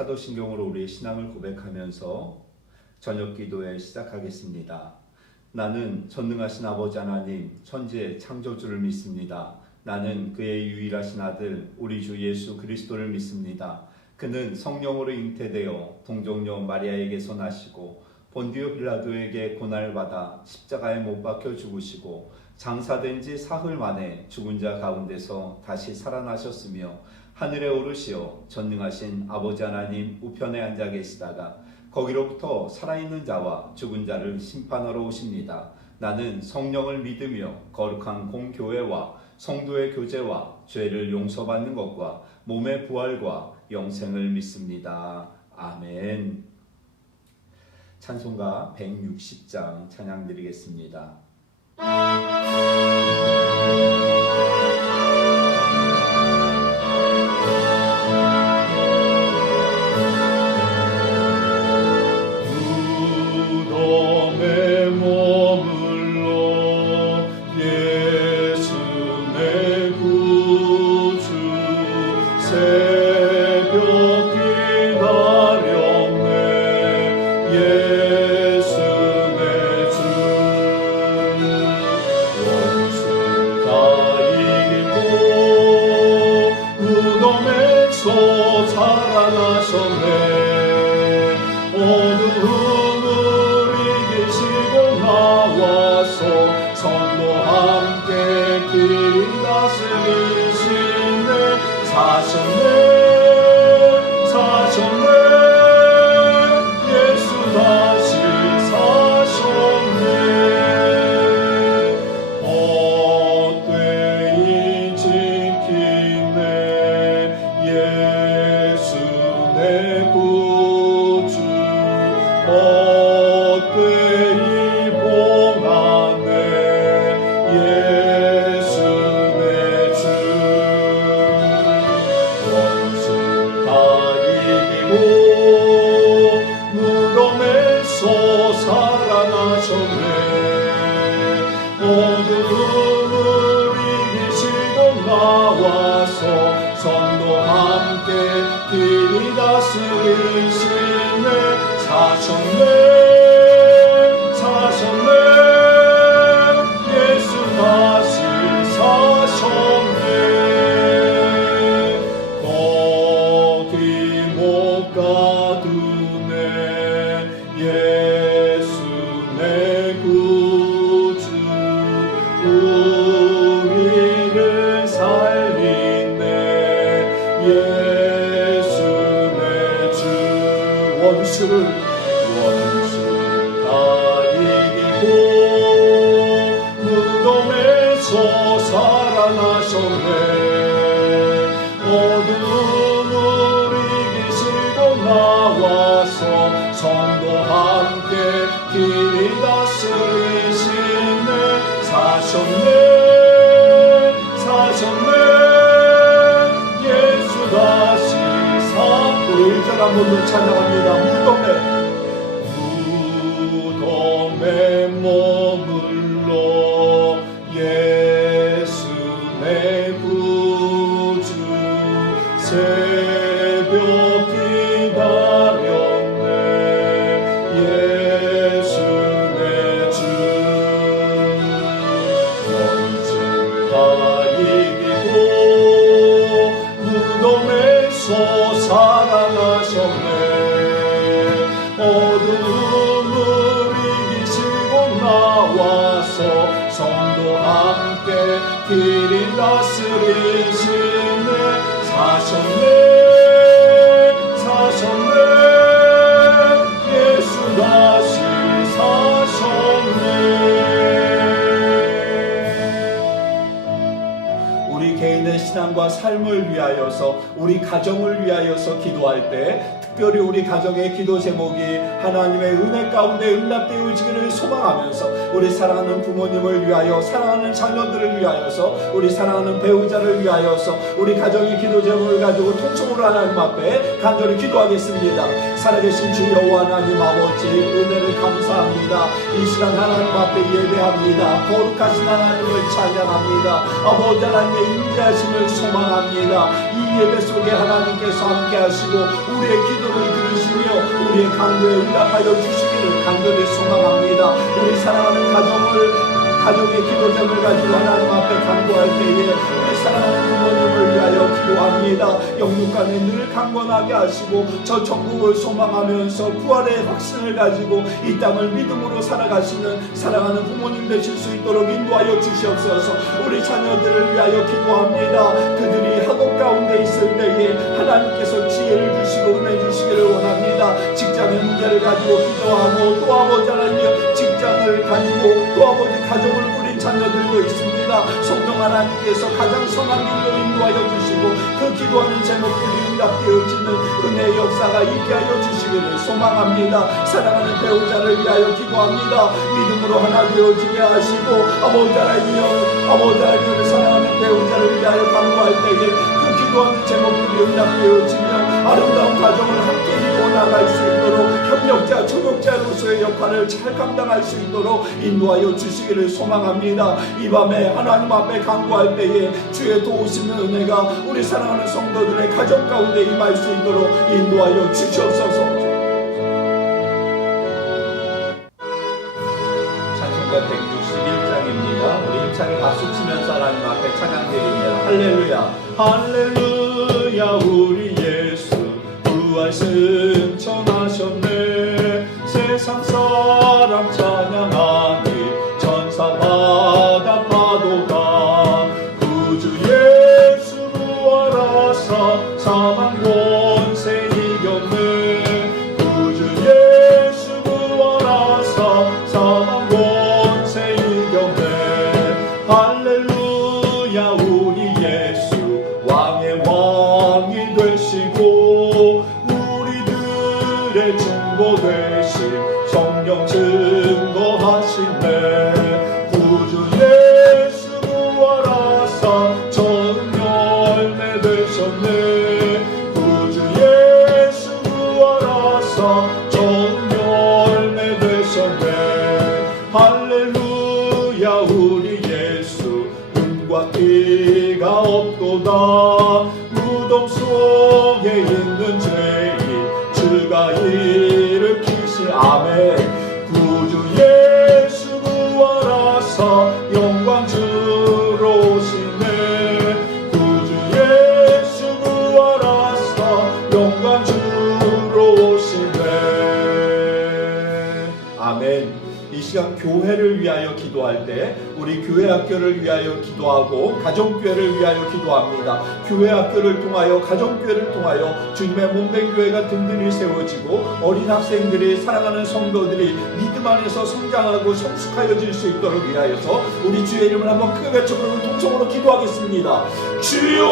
사도신경으로 우리의 신앙을 고백하면서 저녁 기도에 시작하겠습니다. 나는 전능하신 아버지 하나님, 천지의 창조주를 믿습니다. 나는 그의 유일하신 아들 우리 주 예수 그리스도를 믿습니다. 그는 성령으로 잉태되어 동정녀 마리아에게서 나시고 본디오 빌라도에게 고난을 받아 십자가에 못 박혀 죽으시고 장사된 지 사흘 만에 죽은 자 가운데서 다시 살아나셨으며 하늘에 오르시어 전능하신 아버지 하나님 우편에 앉아 계시다가 거기로부터 살아있는 자와 죽은 자를 심판하러 오십니다. 나는 성령을 믿으며 거룩한 공교회와 성도의 교제와 죄를 용서받는 것과 몸의 부활과 영생을 믿습니다. 아멘. 찬송가 160장 찬양 드리겠습니다. 원수를 다 이기고 무덤에서 살아나셨네. 어둠을 이기시고 나와서 성도와 함께 길이 다스리시네. 사셨네. 예수 다시 우리 1절 한 번 더 찬양합니다. 무덤에 머물러 예수 내 구주 새벽 기다렸네. 예수 내 주 원수 다 이기고 무덤에서 살아나셨네. 어둠을 이기시고 나와서 성도와 함께 길이 다스리시네. 사셨네. 예수 다시 사셨네. 우리 개인의 신앙과 삶을 위하여서 우리 가정을 위하여서 기도할 때 특별히 우리 가정의 기도 제목이 하나님의 은혜 가운데 응답되어지기를 소망하면서 우리 사랑하는 부모님을 위하여, 사랑하는 자녀들을 위하여서, 우리 사랑하는 배우자를 위하여서 우리 가정의 기도 제목을 가지고 통성으로 하나님 앞에 간절히 기도하겠습니다. 살아계신 주 여호와 하나님 아버지, 은혜를 감사합니다. 이 시간 하나님 앞에 예배합니다. 거룩하신 하나님을 찬양합니다. 아버지 하나님의 인자하심을 소망합니다. 이 예배 속에 하나님께서 함께 하시고 우리의 기도를 들으시며 우리의 간구에 응답하여 주시기를 간절히 소망합니다. 우리 사랑하는 가족의 기도점을 가지고 하나님 앞에 간구할 때에 우리 사랑하는 부모님을 위하여 기도합니다. 영육간에 늘 강건하게 하시고 저 천국을 소망하면서 부활의 확신을 가지고 이 땅을 믿음으로 살아가시는 사랑하는 부모님 되실 수 있도록 인도하여 주시옵소서. 우리 자녀들을 위하여 기도합니다. 그들이 학업 가운데 있을 때에 하나님께서 지혜를 주시고 은혜 주시기를 원합니다. 직장의 문제를 가지고 기도하고 또 아버지 하나님 직장을 가지고 또 아버지 가족을 꾸린 자녀들도 있습니다. 성령 하나님께서 가장 선한 길로 인도하여 주시고 그 기도하는 제목들이 응답되어지는 은혜의 역사가 있게 하여 주시기를 소망합니다. 사랑하는 배우자를 위하여 기도합니다. 믿음으로 하나 되어지게 하시고 아버지 하나님을 사랑하는 배우자를 위하여 간구할 때에 그 기도하는 제목들이 응답되어지며 아름다운 가정을 함께 이루어 나갈 수 있도록 협력자, 조력자로서의 역할을 잘 감당할 수 있도록 인도하여 주시기를 소망합니다. 이 밤에 하나님 앞에 간구할 때에 주의 도우시는 은혜가 우리 사랑하는 성도들의 가정 가운데 임할 수 있도록 인도하여 주시옵소서. 찬송가 161장입니다. 우리 힘차게 박수 치면서 하나님 앞에 찬양드립니다. 할렐루야 할렐루야 우리 예수 부활 승천하셨네. 세상 사람 찬양하니 천사마다 파도가 구주 예수 부활하사 사망 권세 이겼네. 구주 예수 부활하사 사망 권세 이겼네. 할렐루야 우리 예수 왕의 왕이 되시고 우리들의 증거 되신 성령 증거하시네. 구주 예수 부활하사 전 열매 되셨네. 구주 예수 부활하사 전 열매 되셨네. 할렐루야 우리 예수 눈과 귀가 없도다. 무덤 속에 있는 죄인 주가 일으키시 아멘. 구주 예수 부활하사 영광 주로 오시네. 구주 예수 부활하사 영광 주로 오시네. 아멘. 이 시간 교회를 위하여 기도할 때 우리 교회 학교를 위하여 기도하고 가정교회를 위하여 기도합니다. 교회 학교를 통하여 가정교회를 통하여 주님의 몸된 교회가 든든히 세워지고 어린 학생들이 사랑하는 성도들이 믿음 안에서 성장하고 성숙하여질 수 있도록 위하여서 우리 주의 이름을 한번 크게 외쳐 부르는 통성으로 기도하겠습니다. 주여!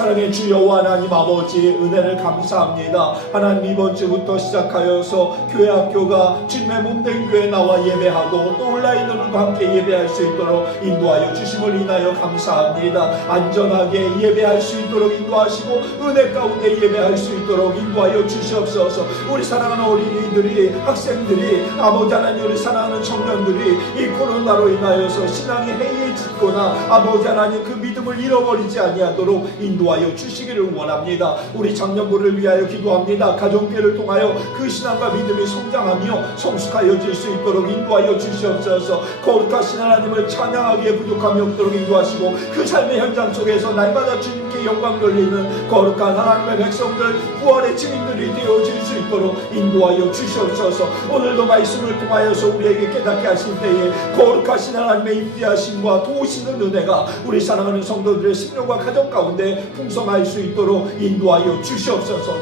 사랑의 주여와 하나님 아버지 은혜를 감사합니다. 하나님 이번 주부터 시작하여서 교회 학교가 주님의 몸된 교회에 나와 예배하고 또 온라인으로도 함께 예배할 수 있도록 인도하여 주심을 인하여 감사합니다. 안전하게 예배할 수 있도록 인도하시고 은혜 가운데 예배할 수 있도록 인도하여 주시옵소서. 우리 사랑하는 어린이들이 학생들이 아버지 하나님 우리 사랑하는 청년들이 이 코로나로 인하여서 신앙이 해이해지거나 아버지 하나님 그 믿음을 잃어버리지 아니하도록 인도하여 주시기를 원합니다. 우리 청년부를 위하여 기도합니다. 가정교회를 통하여 그 신앙과 믿음이 성장하며 성숙하여질 수 있도록 인도하여 주시옵소서. 거룩하신 하나님을 찬양하기에 부족함이 없도록 인도하시고 그 삶의 현장 속에서 날마다 주님께 영광 돌리는 거룩한 하나님의 백성들 부활의 증인들이 되어질 수 있도록 인도하여 주시옵소서. 오늘도 말씀을 통하여서 우리에게 깨닫게 하실 때에 거룩하신 하나님의 임재하심과 도우시는 은혜가 우리 사랑하는 성도들의 심령과 가정 가운데 풍성할 수 있도록 인도하여 주시옵소서.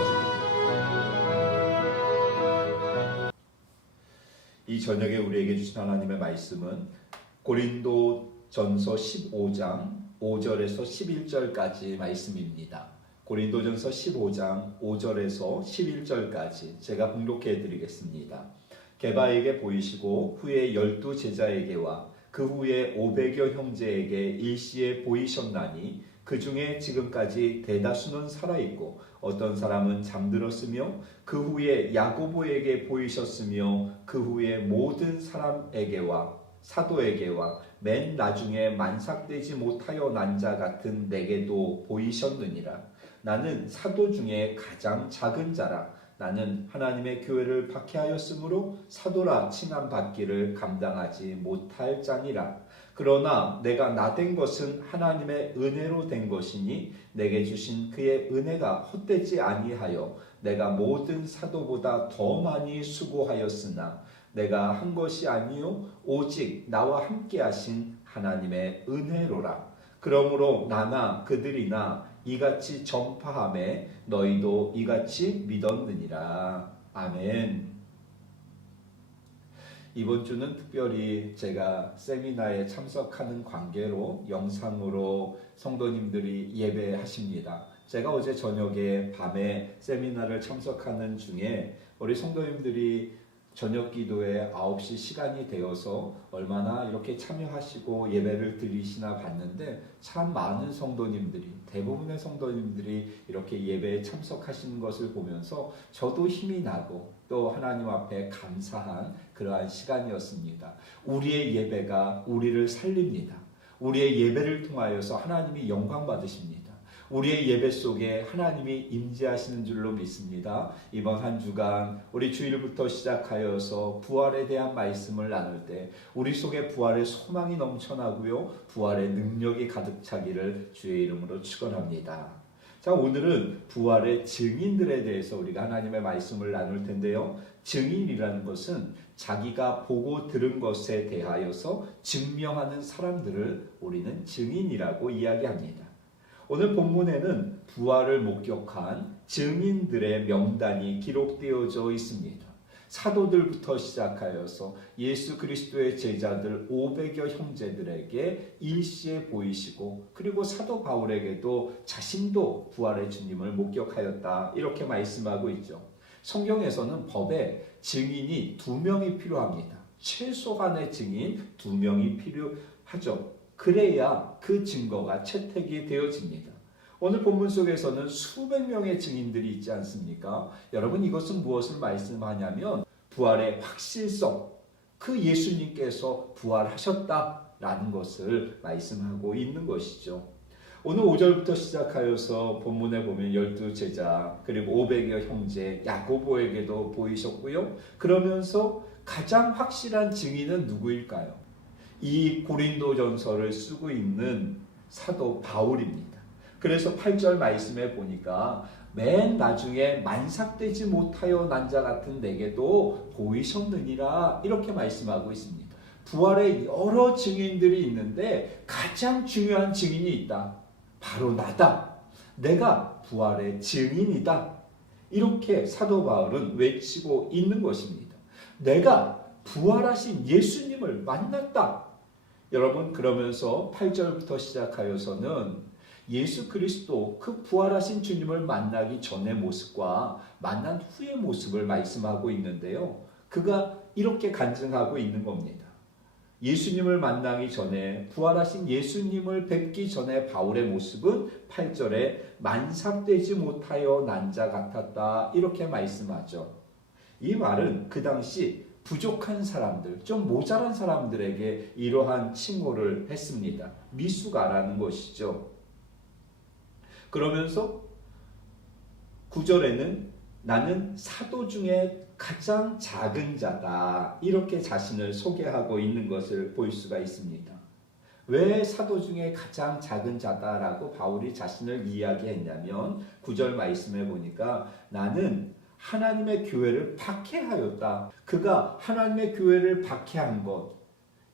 이 저녁에 우리에게 주신 하나님의 말씀은 고린도전서 15장 5절에서 11절까지 말씀입니다. 고린도전서 15장 5절에서 11절까지 제가 봉독해 드리겠습니다. 게바에게 보이시고 후에 12 제자에게와 그 후에 500여 형제에게 일시에 보이셨나니 그 중에 지금까지 대다수는 살아있고 어떤 사람은 잠들었으며 그 후에 야고보에게 보이셨으며 그 후에 모든 사람에게와 사도에게와 맨 나중에 만삭되지 못하여 난 자 같은 내게도 보이셨느니라. 나는 사도 중에 가장 작은 자라. 나는 하나님의 교회를 박해하였으므로 사도라 칭함받기를 감당하지 못할 자니라. 그러나 내가 나된 것은 하나님의 은혜로 된 것이니 내게 주신 그의 은혜가 헛되지 아니하여 내가 모든 사도보다 더 많이 수고하였으나 내가 한 것이 아니요 오직 나와 함께 하신 하나님의 은혜로라. 그러므로 나나 그들이나 이같이 전파하매 너희도 이같이 믿었느니라. 아멘. 이번 주는 특별히 제가 세미나에 참석하는 관계로 영상으로 성도님들이 예배하십니다. 제가 어제 저녁에 밤에 세미나를 참석하는 중에 우리 성도님들이 저녁 기도에 9시 시간이 되어서 얼마나 이렇게 참여하시고 예배를 드리시나 봤는데 참 많은 성도님들이, 대부분의 성도님들이 이렇게 예배에 참석하시는 것을 보면서 저도 힘이 나고 또 하나님 앞에 감사한 그러한 시간이었습니다. 우리의 예배가 우리를 살립니다. 우리의 예배를 통하여서 하나님이 영광 받으십니다. 우리의 예배 속에 하나님이 임재하시는 줄로 믿습니다. 이번 한 주간 우리 주일부터 시작하여서 부활에 대한 말씀을 나눌 때 우리 속에 부활의 소망이 넘쳐나고요, 부활의 능력이 가득 차기를 주의 이름으로 축원합니다. 자, 오늘은 부활의 증인들에 대해서 우리가 하나님의 말씀을 나눌 텐데요. 증인이라는 것은 자기가 보고 들은 것에 대하여서 증명하는 사람들을 우리는 증인이라고 이야기합니다. 오늘 본문에는 부활을 목격한 증인들의 명단이 기록되어져 있습니다. 사도들부터 시작하여서 예수 그리스도의 제자들 500여 형제들에게 일시에 보이시고, 그리고 사도 바울에게도 자신도 부활의 주님을 목격하였다, 이렇게 말씀하고 있죠. 성경에서는 법에 증인이 2명이 필요합니다. 최소한의 증인 2명이 필요하죠. 그래야 그 증거가 채택이 되어집니다. 오늘 본문 속에서는 수백 명의 증인들이 있지 않습니까? 여러분, 이것은 무엇을 말씀하냐면 부활의 확실성, 그 예수님께서 부활하셨다라는 것을 말씀하고 있는 것이죠. 오늘 5절부터 시작하여서 본문에 보면 12제자 그리고 500여 형제 야고보에게도 보이셨고요. 그러면서 가장 확실한 증인은 누구일까요? 이 고린도전서를 쓰고 있는 사도 바울입니다. 그래서 8절 말씀에 보니까 맨 나중에 만삭되지 못하여 난 자 같은 내게도 보이셨느니라, 이렇게 말씀하고 있습니다. 부활의 여러 증인들이 있는데 가장 중요한 증인이 있다. 바로 나다. 내가 부활의 증인이다. 이렇게 사도 바울은 외치고 있는 것입니다. 내가 부활하신 예수님을 만났다. 여러분, 그러면서 8절부터 시작하여서는 예수 그리스도, 그 부활하신 주님을 만나기 전의 모습과 만난 후의 모습을 말씀하고 있는데요. 그가 이렇게 간증하고 있는 겁니다. 예수님을 만나기 전에, 부활하신 예수님을 뵙기 전에 바울의 모습은 8절에 만삭되지 못하여 난 자 같았다, 이렇게 말씀하죠. 이 말은 그 당시 부족한 사람들, 좀 모자란 사람들에게 이러한 칭호를 했습니다. 미숙아라는 것이죠. 그러면서 9절에는 나는 사도 중에 가장 작은 자다, 이렇게 자신을 소개하고 있는 것을 볼 수가 있습니다. 왜 사도 중에 가장 작은 자다라고 바울이 자신을 이야기했냐면 9절 말씀에 보니까 나는 하나님의 교회를 박해하였다. 그가 하나님의 교회를 박해한 것,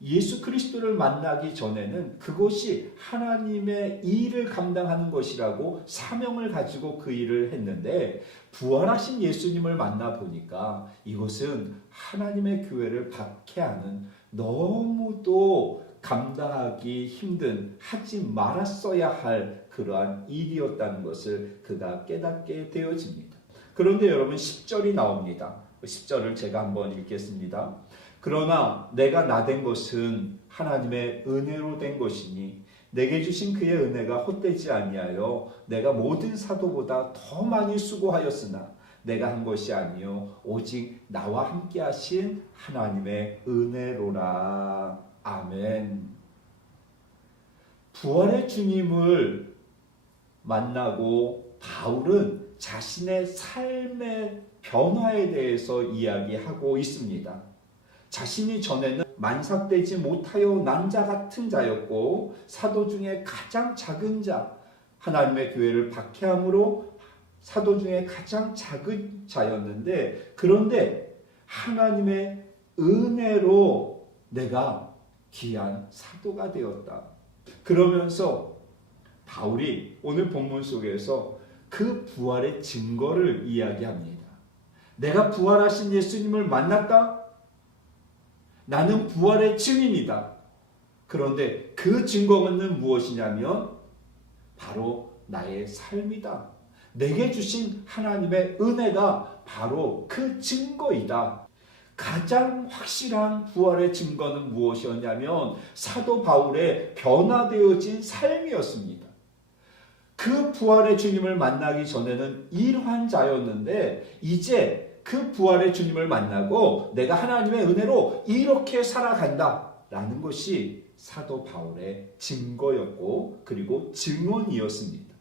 예수 그리스도를 만나기 전에는 그것이 하나님의 일을 감당하는 것이라고 사명을 가지고 그 일을 했는데, 부활하신 예수님을 만나보니까 이것은 하나님의 교회를 박해하는, 너무도 감당하기 힘든, 하지 말았어야 할 그러한 일이었다는 것을 그가 깨닫게 되어집니다. 그런데 여러분, 10절이 나옵니다. 10절을 제가 한번 읽겠습니다. 그러나 내가 나된 것은 하나님의 은혜로 된 것이니 내게 주신 그의 은혜가 헛되지 아니하여 내가 모든 사도보다 더 많이 수고하였으나 내가 한 것이 아니요 오직 나와 함께 하신 하나님의 은혜로라. 아멘. 부활의 주님을 만나고 바울은 자신의 삶의 변화에 대해서 이야기하고 있습니다. 자신이 전에는 만삭되지 못하여 난자 같은 자였고 사도 중에 가장 작은 자, 하나님의 교회를 박해함으로 사도 중에 가장 작은 자였는데, 그런데 하나님의 은혜로 내가 귀한 사도가 되었다. 그러면서 바울이 오늘 본문 속에서 그 부활의 증거를 이야기합니다. 내가 부활하신 예수님을 만났다? 나는 부활의 증인이다. 그런데 그 증거는 무엇이냐면 바로 나의 삶이다. 내게 주신 하나님의 은혜가 바로 그 증거이다. 가장 확실한 부활의 증거는 무엇이었냐면 사도 바울의 변화되어진 삶이었습니다. 그 부활의 주님을 만나기 전에는 이러한 자였는데 이제 그 부활의 주님을 만나고 내가 하나님의 은혜로 이렇게 살아간다 라는 것이 사도 바울의 증거였고 그리고 증언이었습니다.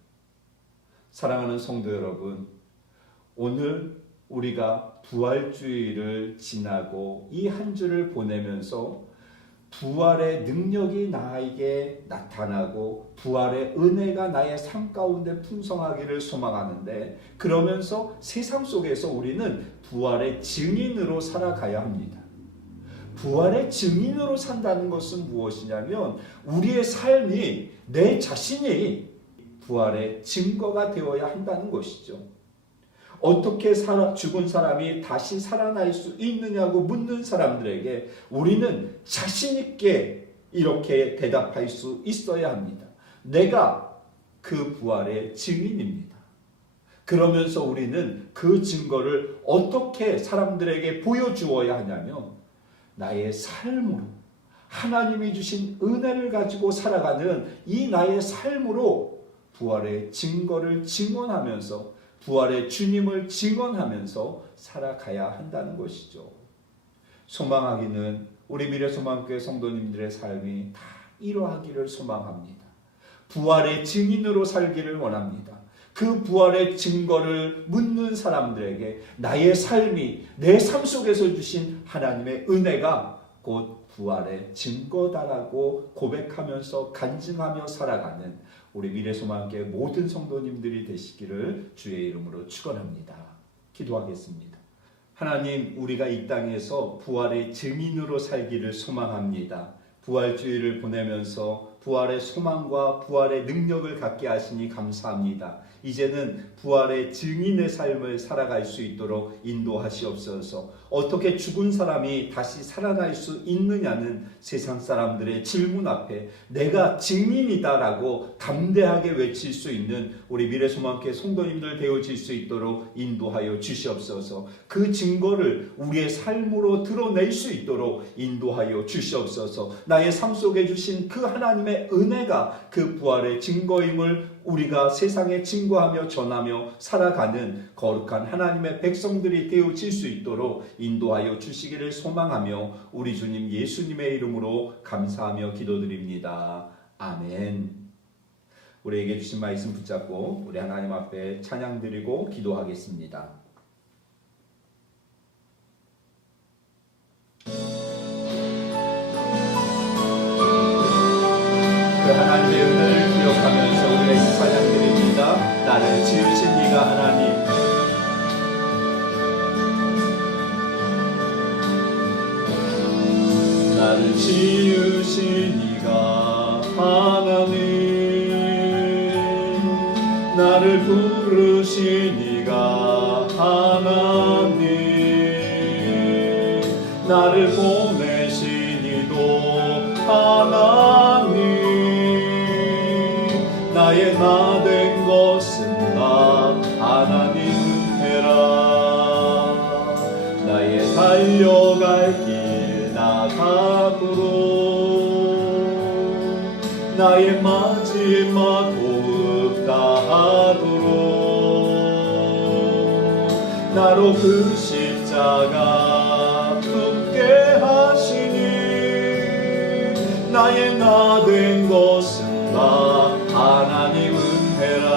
사랑하는 성도 여러분, 오늘 우리가 부활주의를 지나고 이 한 주를 보내면서 부활의 능력이 나에게 나타나고 부활의 은혜가 나의 삶 가운데 풍성하기를 소망하는데, 그러면서 세상 속에서 우리는 부활의 증인으로 살아가야 합니다. 부활의 증인으로 산다는 것은 무엇이냐면 우리의 삶이, 내 자신이 부활의 증거가 되어야 한다는 것이죠. 어떻게 죽은 사람이 다시 살아날 수 있느냐고 묻는 사람들에게 우리는 자신 있게 이렇게 대답할 수 있어야 합니다. 내가 그 부활의 증인입니다. 그러면서 우리는 그 증거를 어떻게 사람들에게 보여주어야 하냐면 나의 삶으로, 하나님이 주신 은혜를 가지고 살아가는 이 나의 삶으로 부활의 증거를 증언하면서 부활의 주님을 증언하면서 살아가야 한다는 것이죠. 소망하기는 우리 미래소망교회 성도님들의 삶이 다 이러하기를 소망합니다. 부활의 증인으로 살기를 원합니다. 그 부활의 증거를 묻는 사람들에게 나의 삶이, 내 삶 속에서 주신 하나님의 은혜가 곧 부활의 증거다라고 고백하면서 간증하며 살아가는 우리 미래소망교회 모든 성도님들이 되시기를 주의 이름으로 축원합니다. 기도하겠습니다. 하나님, 우리가 이 땅에서 부활의 증인으로 살기를 소망합니다. 부활주의를 보내면서 부활의 소망과 부활의 능력을 갖게 하시니 감사합니다. 이제는 부활의 증인의 삶을 살아갈 수 있도록 인도하시옵소서. 어떻게 죽은 사람이 다시 살아날 수 있느냐는 세상 사람들의 질문 앞에 내가 증인이다라고 담대하게 외칠 수 있는 우리 미래소망교회 성도님들 되어질 수 있도록 인도하여 주시옵소서. 그 증거를 우리의 삶으로 드러낼 수 있도록 인도하여 주시옵소서. 나의 삶 속에 주신 그 하나님의 은혜가 그 부활의 증거임을 우리가 세상에 증거하며 전하며 살아가는 거룩한 하나님의 백성들이 되어질 수 있도록 인도하여 주시기를 소망하며 우리 주님 예수님의 이름으로 감사하며 기도드립니다. 아멘. 우리에게 주신 말씀 붙잡고 우리 하나님 앞에 찬양드리고 기도하겠습니다. 그 하나님의 은혜를 기억하면서 우리가 이 찬양 드립니다. 나를 지으신 이가 하나님, 나를 지으신 이가 하나님, 나를 부르신 이가 하나님, 나를 보내신 이도 하나님, 나의 나 된 것은 나 하나님 은혜라. 나의 달려갈 길 나가도록 나의 마지막 호흡 다하도록 나로 그 십자가 품게 하시니 나의 나 된 것은 나 하나님 은혜라.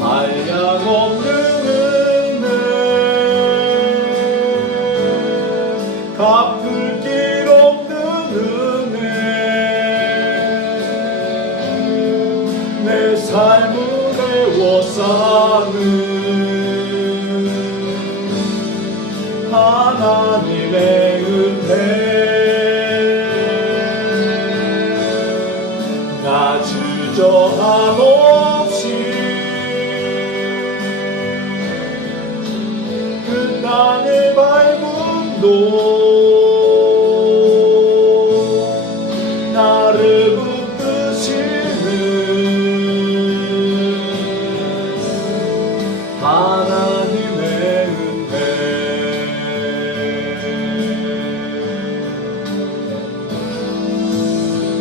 한량없는 은혜 갚을 길 없는 은혜 내 삶을 애워싸는 하나님의 은혜 나 주저함 없이 끝나는 밟음도 나를 붙드시는 하나님의 은혜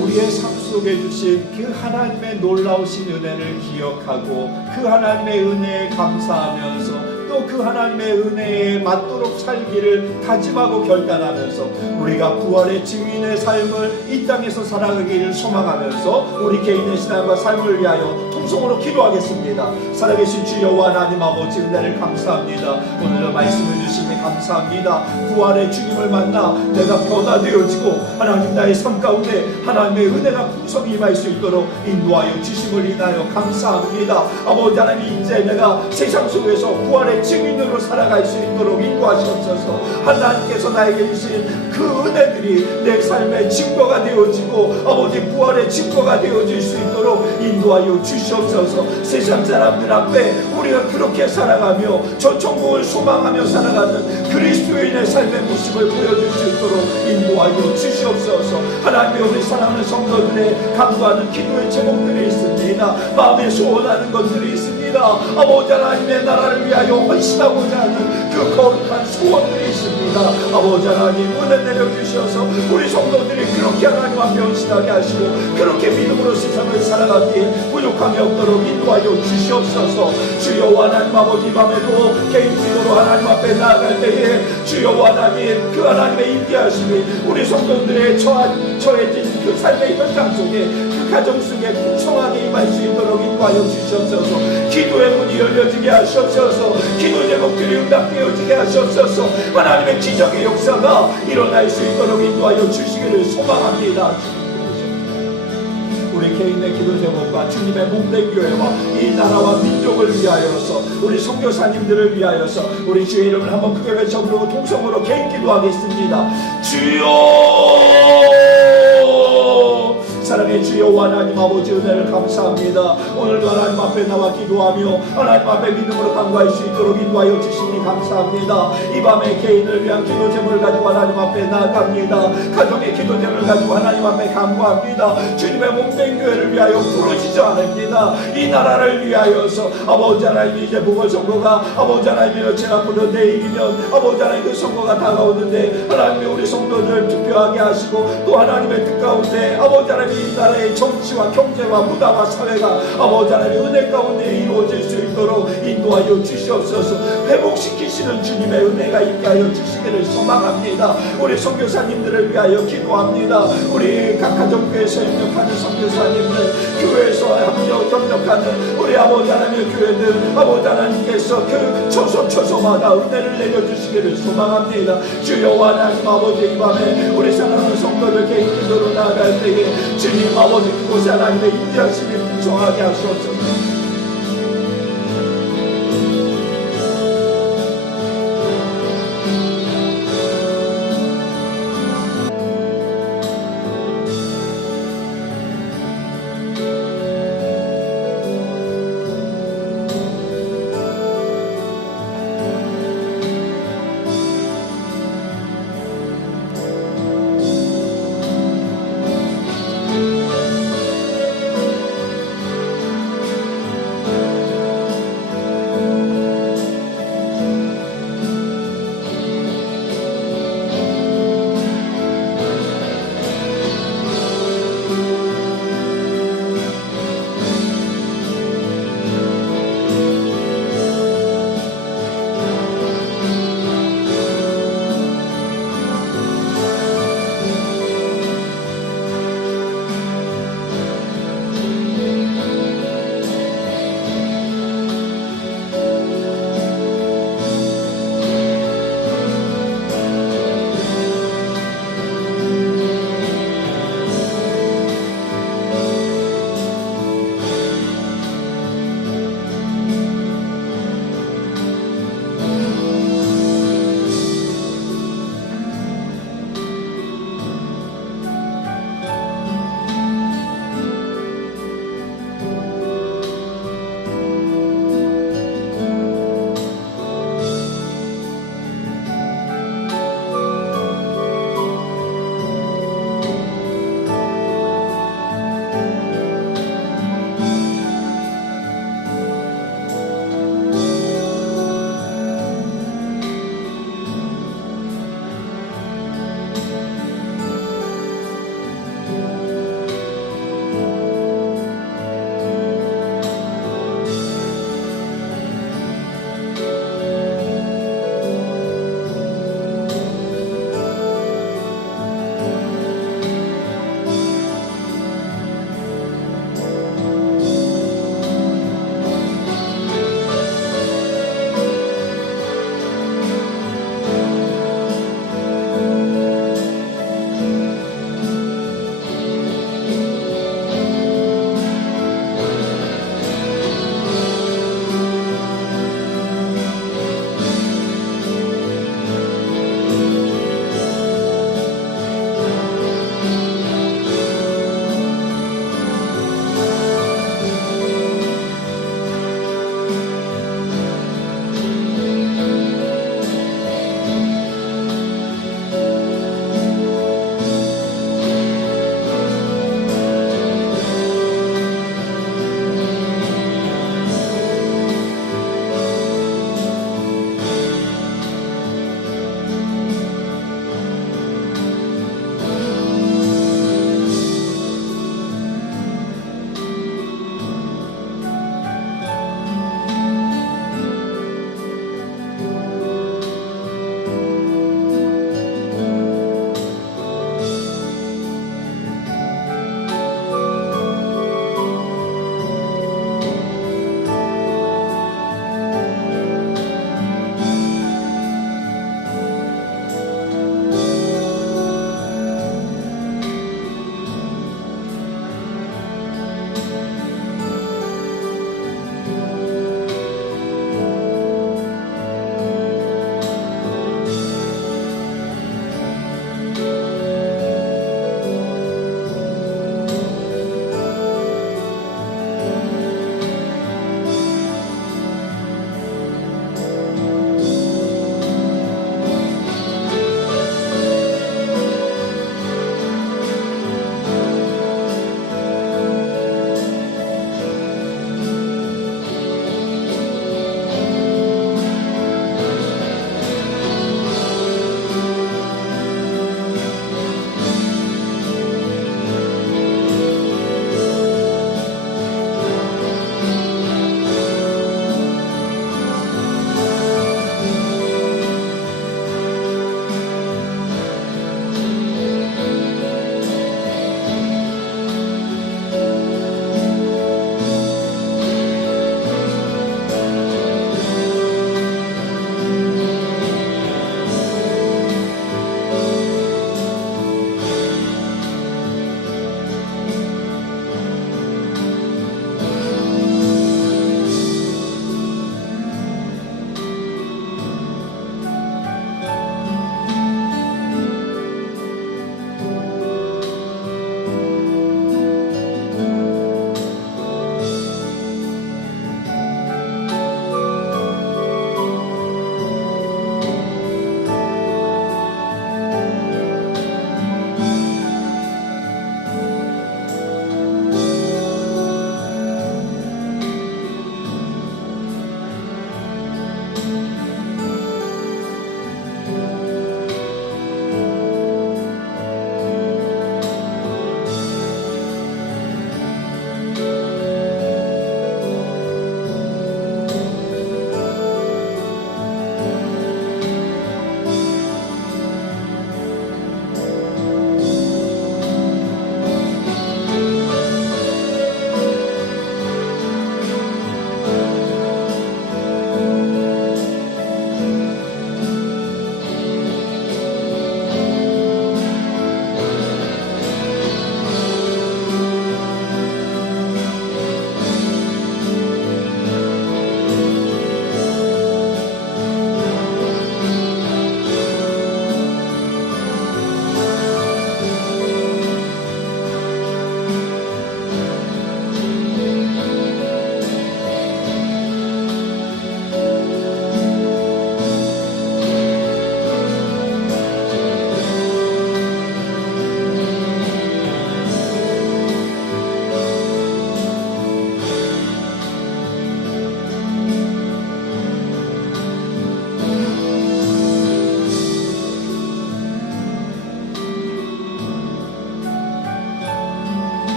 우리의 삶 속에 주신 그 하나님의 놀라우신 은혜를 기억하고 그 하나님의 은혜에 감사하면서 또 그 하나님의 은혜에 맞도록 살기를 다짐하고 결단하면서 우리가 부활의 증인의 삶을 이 땅에서 살아가기를 소망하면서 우리 개인의 신앙과 삶을 위하여 통성으로 기도하겠습니다. 살아계신 주 여호와 하나님 아버지 은혜를 감사합니다. 오늘도 말씀해 주시니 감사합니다. 부활의 주님을 만나 내가 변화되어지고 하나님 나의 삶 가운데 하나님의 은혜가 풍성히 임할 수 있도록 인도하여 주심을 인하여 감사합니다. 아버지 하나님 이제 내가 세상 속에서 부활의 증인으로 살아갈 수 있도록 인도하시옵소서. 하나님께서 나에게 주신 그 은혜들이 내 삶의 증거가 되어지고 아버지 부활의 증거가 되어질 수 있도록 인도하여 주시옵소서. 세상 사람들 앞에 우리가 그렇게 살아가며 저 천국을 소망하며 살아가는 그리스도인의 삶의 모습을 보여줄 수 있도록 인도하여 주시옵소서. 하나님의 우리 사랑하는 성도들의 간구하는 기도의 제목들이 있습니다. 마음에 소원하는 것들이 있습니다. 아버지 하나님의 나라를 위하여 헌신하고자 하는 그 거룩한 소원들이 있습니다. 아버지 하나님 은혜 내려주셔서 우리 성도들이 그렇게 하나님 앞에 헌신하게 하시고 그렇게 믿음으로 세상을 살아가기에 부족함이 없도록 인도하여 주시옵소서. 주 여호와 하나님 아버지 밤에도 개인 기도로 하나님 앞에 나아갈 때에 주 여호와 하나님 그 하나님의 인도하심이 우리 성도들의 처해진 그 삶의 현장 속에 그 가정 속에 풍성하게 임할 수 있도록 인도하여 주시옵소서. 기도의 문이 열려지게 하시옵소서. 기도 제목들이 응답되어지게 하시옵소서. 하나님의 기적의 역사가 일어날 수 있도록 인도하여 주시기를 소망합니다. 우리 개인의 기도 제목과 주님의 몸된 교회와 이 나라와 민족을 위하여서 우리 선교사님들을 위하여서 우리 주의 이름을 한번 크게 외쳐 부르고 통성으로 개인 기도하겠습니다. 주여 사랑의 주 여호와 하나님 아버지 은혜를 감사합니다. 오늘도 하나님 앞에 나와 기도하며 하나님 앞에 믿음으로 간구할 수 있도록 인도하여 주시니 감사합니다. 이 밤에 개인을 위한 기도 제목을 가지고 하나님 앞에 나아갑니다. 가정의 기도 제목을 가지고 하나님 앞에 간구합니다. 주님의 몸된 교회를 위하여 부르짖어 않습니다. 이 나라를 위하여서 아버지 하나님 이제 보궐선거가 아버지 하나님이여 제가 부른 내일이면 아버지 하나님 그 선거가 다가오는데 하나님의 우리 성도들 투표하게 하시고 또 하나님의 뜻 가운데 아버지 하나님 이 나라의 정치와 경제와 문화와 사회가 아버지 하나님 은혜 가운데 이루어질 수 있도록 인도하여 주시옵소서. 회복시키시는 주님의 은혜가 있게 하여 주시기를 소망합니다. 우리 선교사님들을 위하여 기도합니다. 우리 각 가정교회에서 협력하는 선교사님들, 교회에서 협력하는 우리 아버지 하나님의 교회들, 아버지 하나님께서 그 초소마다 은혜를 내려주시기를 소망합니다. 주 여호와 하나님 아버지 이 밤에 우리 사랑하는 성도들 개인 기도로 나아갈 때에 주님 아버지 그곳에 하나님의 인자심이 풍성하게 하시옵소서.